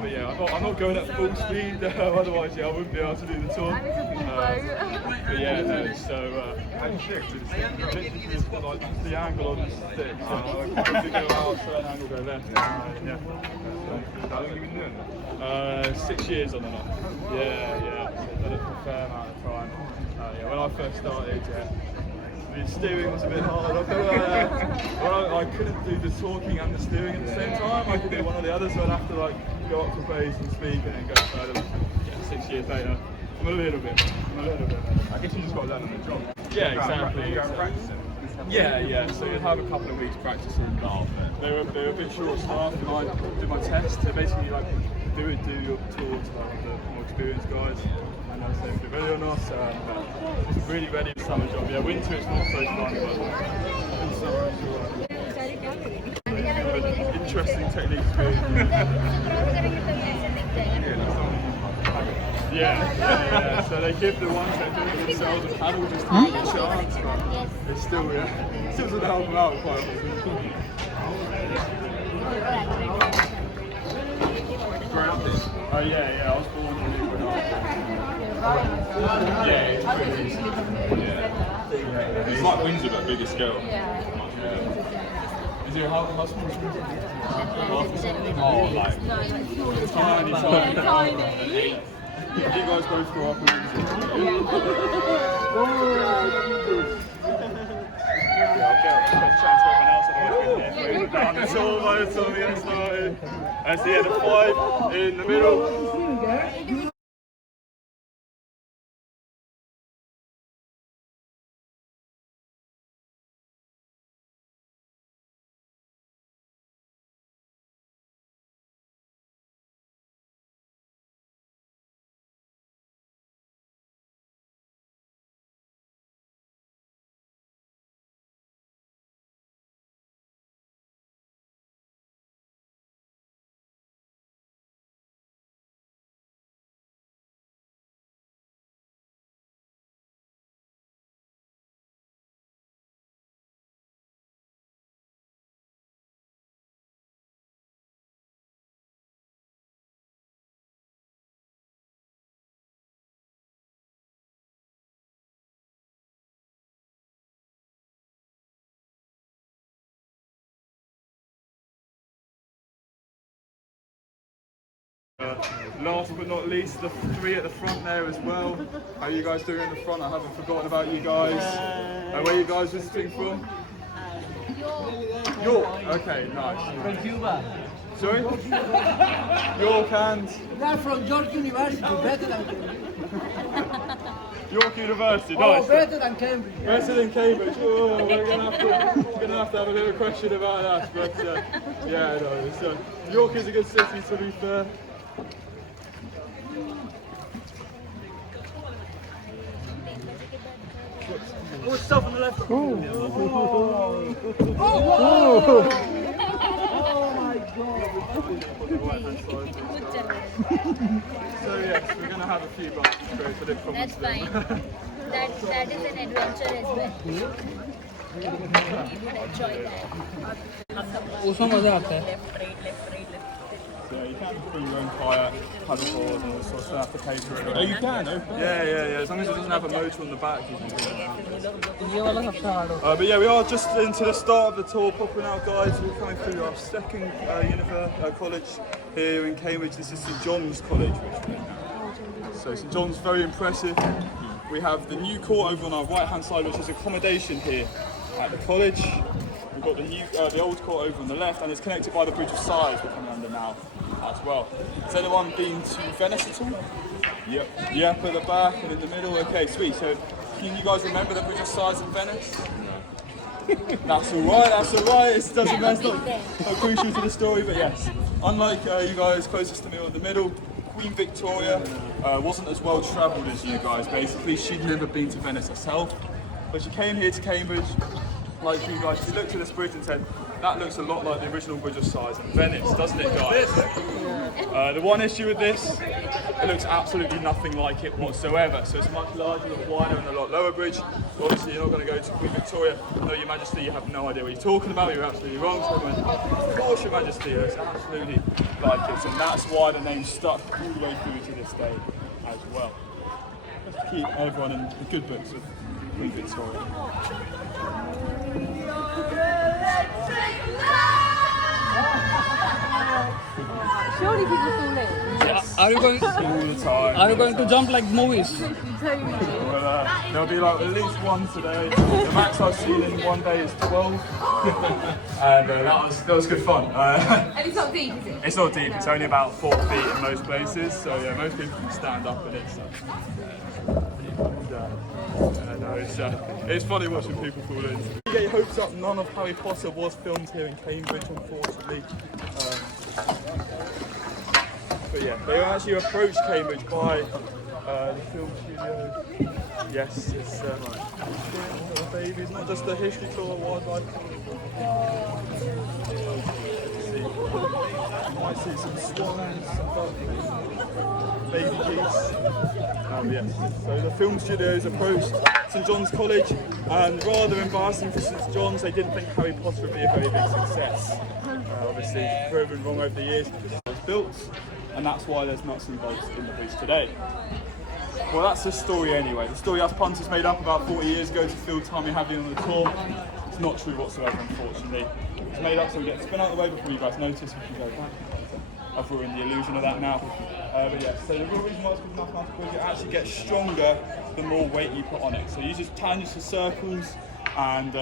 but yeah, I'm not going at full speed. Otherwise, yeah, I wouldn't be able to do the tour. But yeah, no. So how do you shift? It's like the angle on the stick. So if you go out a certain angle, go left. Yeah. How long have you been doing that? 6 years on and off. Yeah. So I've done it for a fair amount of time. Yeah, when I first started, the steering was a bit hard. I couldn't do the talking and the steering at the same time. I could do one or the other, so I'd have to like go up to base and speak and then go further. Yeah, 6 years later, I'm a little bit. I guess you just got to learn on the job. Yeah, exactly. You go practicing. Yeah. So you'd have a couple of weeks practicing. They were a bit short staffed when I did my test. So basically, like, do your tour to like the more experienced guys. And I say if you're ready or not. It's really ready for summer job. Yeah, winter it's not so fun, but in summer it's interesting techniques. Yeah. So they give the ones that do it themselves a paddle just to take a chance, but it's still doesn't help them out quite often. Grounded. Oh yeah. I was born in England. Yeah, it's pretty easy. Yeah. It's like Windsor but bigger scale. Is it how small is it? Oh, like tiny. You guys both grow up in That's all by the time we get started. I see the 5 in the middle. Last but not least, the 3 at the front there as well. How are you guys doing in the front? I haven't forgotten about you guys. Where are you guys visiting from? York. Okay, nice. From Cuba. Sorry? York and? They're from York University, better than Cambridge. York University, nice. Oh, better than Cambridge. Better than Cambridge. Oh, we're gonna have to have a little question about that. But yeah, no. So York is a good city, to be fair. Oh, stuff on the left. Oh my God. So yes, we're going to have a few bumps to go for the comments. That's fine. that is an adventure as well. You would enjoy that. उसमें मजा आता है. Yeah, you can bring your own kayak, paddleboard and all sorts, you don't have to pay for it. Oh, you can? Yeah, as long as it doesn't have a motor on the back, you can do it. But yeah, we are just into the start of the tour, popping out guides. We're coming through our second college here in Cambridge. This is St John's College. So St John's, very impressive. We have the new court over on our right hand side, which is accommodation here at the college. We've got the old court over on the left, and it's connected by the Bridge of Sighs we're coming under now as well. Has anyone been to Venice at all? Yep, at the back and in the middle. Okay, sweet. So can you guys remember the Bridge of Sighs in Venice? That's alright. It doesn't matter, it's not crucial to the story, but yes. Unlike you guys closest to me in the middle, Queen Victoria wasn't as well travelled as you guys. Basically, she'd never been to Venice herself, but she came here to Cambridge. Like you guys, she looked at this bridge and said, that looks a lot like the original Bridge of Sighs in Venice, doesn't it, guys? The one issue with this it looks absolutely nothing like it whatsoever. So it's a much larger, a lot wider, and a lot lower bridge. Obviously, you're not going to go to Queen Victoria. No, Your Majesty, you have no idea what you're talking about. You're absolutely wrong. So everyone, of course, Your Majesty, it's absolutely like it. And that's why the name stuck all the way through to this day as well. Just to keep everyone in the good books of Queen Victoria. Surely people fall in. Yes. Are you going? All the time. Are you going to jump like movies? Well, there'll be like at least one today. The max I've seen in one day is 12. And that was good fun. And it's not deep, is it? It's not deep, it's only about 4 feet in most places. So yeah, most people can stand up in it. So. It's funny watching people fall in. You get your hopes up, none of Harry Potter was filmed here in Cambridge, unfortunately. But yeah, they actually approached Cambridge by the film studio. Yes, it's little babies, not just the history tour, wildlife. You might see some swans, some baby geese. Yes. So the film studios approached St John's College, and rather embarrassing for St John's, they didn't think Harry Potter would be a very big success. Obviously, proven wrong over the years because it was built, and that's why there's nuts and bolts in the bridge today. Well, that's the story anyway. The story us punters made up about 40 years ago to fill time we have on the tour. It's not true whatsoever, unfortunately. It's made up so we get to spin out the way before you guys notice. We can go back. I've ruined the illusion of that now. But yeah, so the real reason why it's called mathematical bridge, it actually gets stronger the more weight you put on it. So it uses tangents for circles, and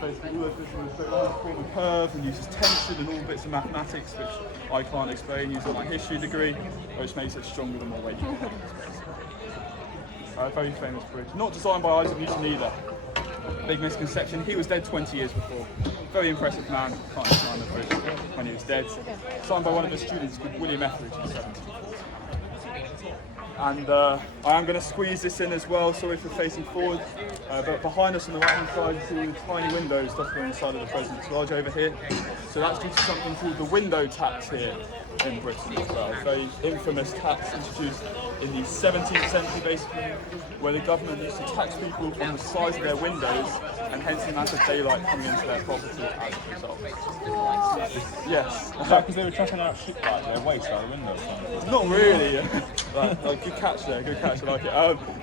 basically all of this will form a curve, and uses tension and all bits of mathematics, which I can't explain using my history degree, which makes it stronger the more weight you put on it. Very famous bridge. Not designed by Isaac Newton either. Big misconception. He was dead 20 years before. Very impressive man. Can't design the bridge when he was dead. Signed by one of his students called William Etheridge in 1740. And I am going to squeeze this in as well, sorry for facing forward. But behind us on the right hand side, you see the tiny windows dotted on the side of the President's Lodge over here. So that's due to something called the window tax here in Britain as well. A very infamous tax introduced in the 17th century basically, where the government used to tax people on the size of their windows and hence the amount of daylight coming into their property as a result. Yes. Is that because they were chucking out shit like their waste out the window? Not really. Like, good catch there, good catch, I like it.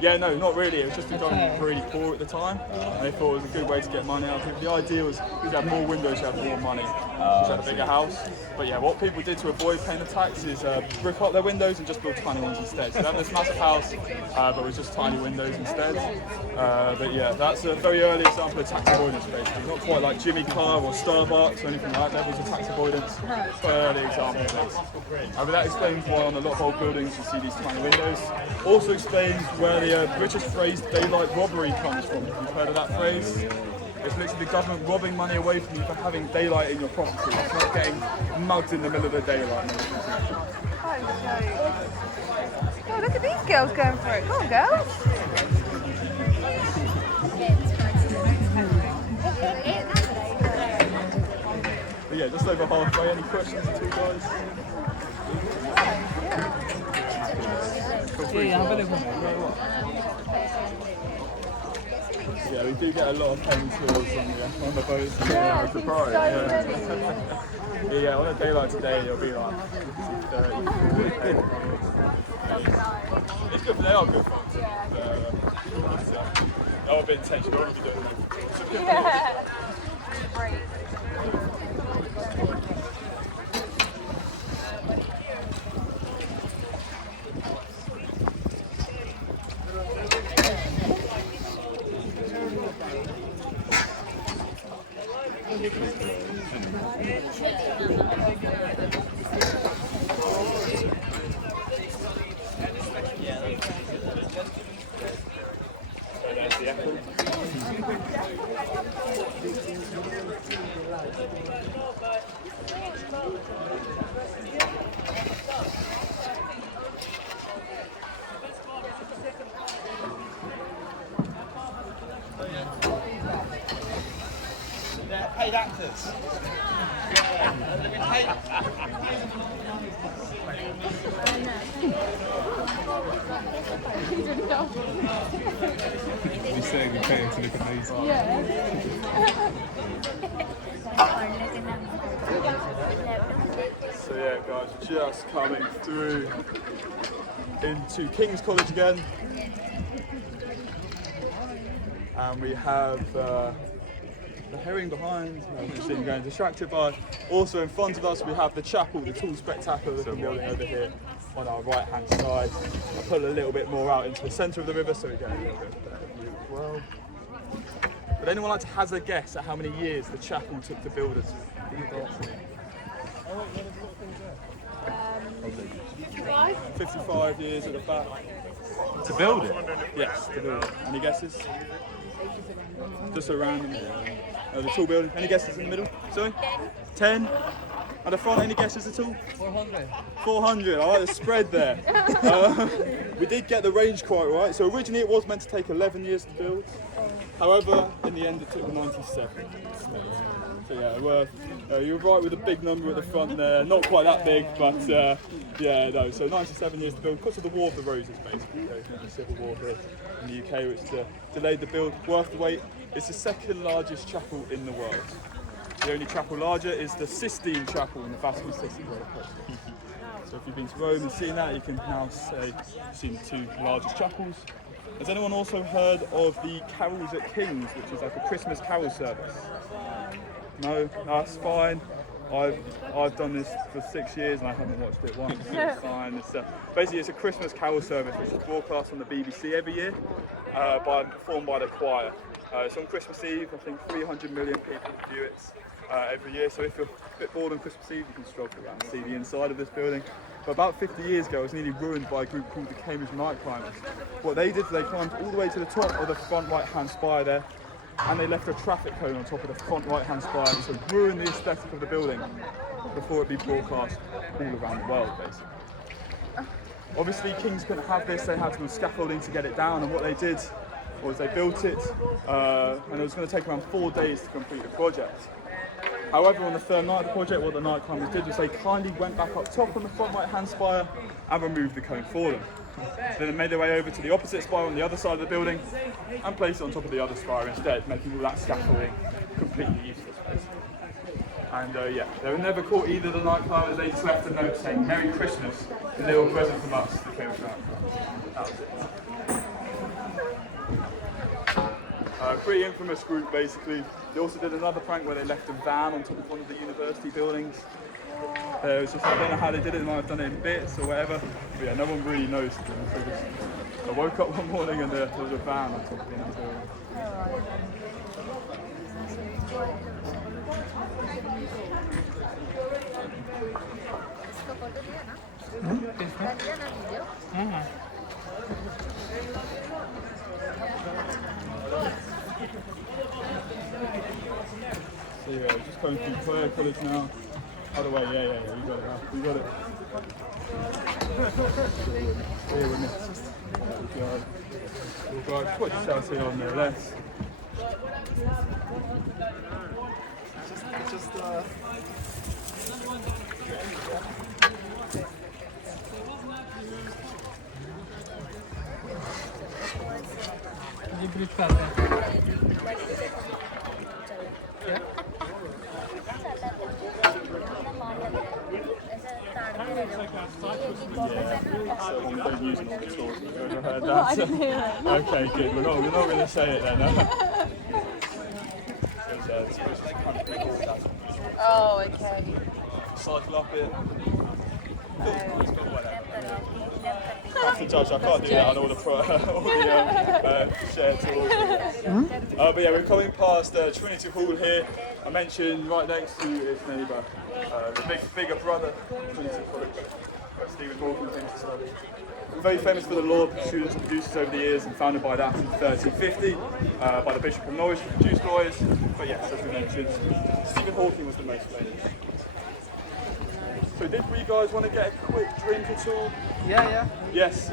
Yeah, no, not really. It was just the government was really poor at the time, and they thought it was a good way to get money out of it. The idea was if you had more windows, you had more money, if you had a bigger house. But yeah, what people did to avoid paying the tax is brick up their windows and just build tiny ones instead. So they had this massive house, but with just tiny windows instead. But yeah, that's a very early example of tax avoidance basically. Not quite like Jimmy Carr or Starbucks or anything like that. Levels of tax avoidance. Quite an early example of this. But that explains why on a lot of old buildings you see these tiny windows. Also explains where the British phrase daylight robbery comes from. You've heard of that phrase? It's literally the government robbing money away from you for having daylight in your property. It's not getting mugged in the middle of the daylight. Oh, look at these girls going for it. Come on, girls. But yeah, just over halfway. Any questions at all, guys? Yeah, we do get a lot of pen tours on the boats. Yeah, I'm surprised. Yeah, on a day like today, it'll be like 30. It's good, they are good fun. That would be intentional, I wouldn't be doing it. Yeah. Great. He's saying we came to look at these. So yeah, guys, we're just coming through into King's College again, and we have the herring behind, which I'm getting distracted by. Also in front of us we have the chapel, the tall spectacular looking building over here on our right hand side. I'll pull a little bit more out into the centre of the river so we get a little bit better view as well. Would anyone like to hazard a guess at how many years the chapel took to build it? 55 years at the back. To build it? Yes, to build it. Any guesses? Just a random. The tall building. Any guesses in the middle? Sorry? 10. At the front, any guesses at all? 400. 400. I like the spread there. We did get the range quite right. So originally it was meant to take 11 years to build. However, in the end it took 97. So yeah, you're right with a big number at the front there. Not quite that big, but yeah, no. So 97 years to build because of the War of the Roses, basically. The Civil War here in the UK, which delayed the build. Worth the wait. It's the second largest chapel in the world. The only chapel larger is the Sistine Chapel in the Vatican City. So if you've been to Rome and seen that, you can now say you've seen the two largest chapels. Has anyone also heard of the Carols at King's, which is like a Christmas carol service? No, that's fine. I've done this for 6 years and I haven't watched it once. It's fine. It's, basically, it's a Christmas carol service which is broadcast on the BBC every year, performed by the choir. It's on Christmas Eve. I think 300 million people view it every year. So if you're a bit bored on Christmas Eve, you can stroll around and see the inside of this building. But about 50 years ago, it was nearly ruined by a group called the Cambridge Night Climbers. What they did was they climbed all the way to the top of the front right-hand spire there, and they left a traffic cone on top of the front right-hand spire to ruin the aesthetic of the building before it be broadcast all around the world, basically. Obviously, Kings couldn't have this. They had some scaffolding to get it down, and what they did was they built it, and it was going to take around 4 days to complete the project. However, on the third night of the project, what the night climbers did was they kindly went back up top on the front right-hand spire and removed the cone for them. So then they made their way over to the opposite spire on the other side of the building and placed it on top of the other spire instead, making all that scaffolding completely useless, basically. And yeah, they were never caught either, the night climbers. They just left a note saying "Merry Christmas" and they were present from us, the Cambridge Night Climbers. That was it. Pretty infamous group, basically. They also did another prank where they left a van on top of one of the university buildings. It was just, I don't know how they did it, they might have done it in bits or whatever. But yeah, no one really knows. So just, I woke up one morning and there was a van on top of the building. So yeah, we're just going through Clare College now. Other way, yeah, we got it now. We got it. Here with me. We'll go. What you shall see on the left. Don't use it at all. I've never heard that. I didn't hear that. Okay, good. We're not going to say it then. Oh, okay. Cycle up it. That's the judge. I can't do that on all the shared tours. But yeah, we're coming past Trinity Hall here. I mentioned right next to its neighbour, the bigger brother, Trinity College. Stephen Hawking came to study. Very famous for the law students and producers over the years, and founded by that in 1350 by the Bishop of Norwich, who produced lawyers. But yes, as we mentioned, Stephen Hawking was the most famous. So did we guys want to get a quick drink at all? Yeah. Yes.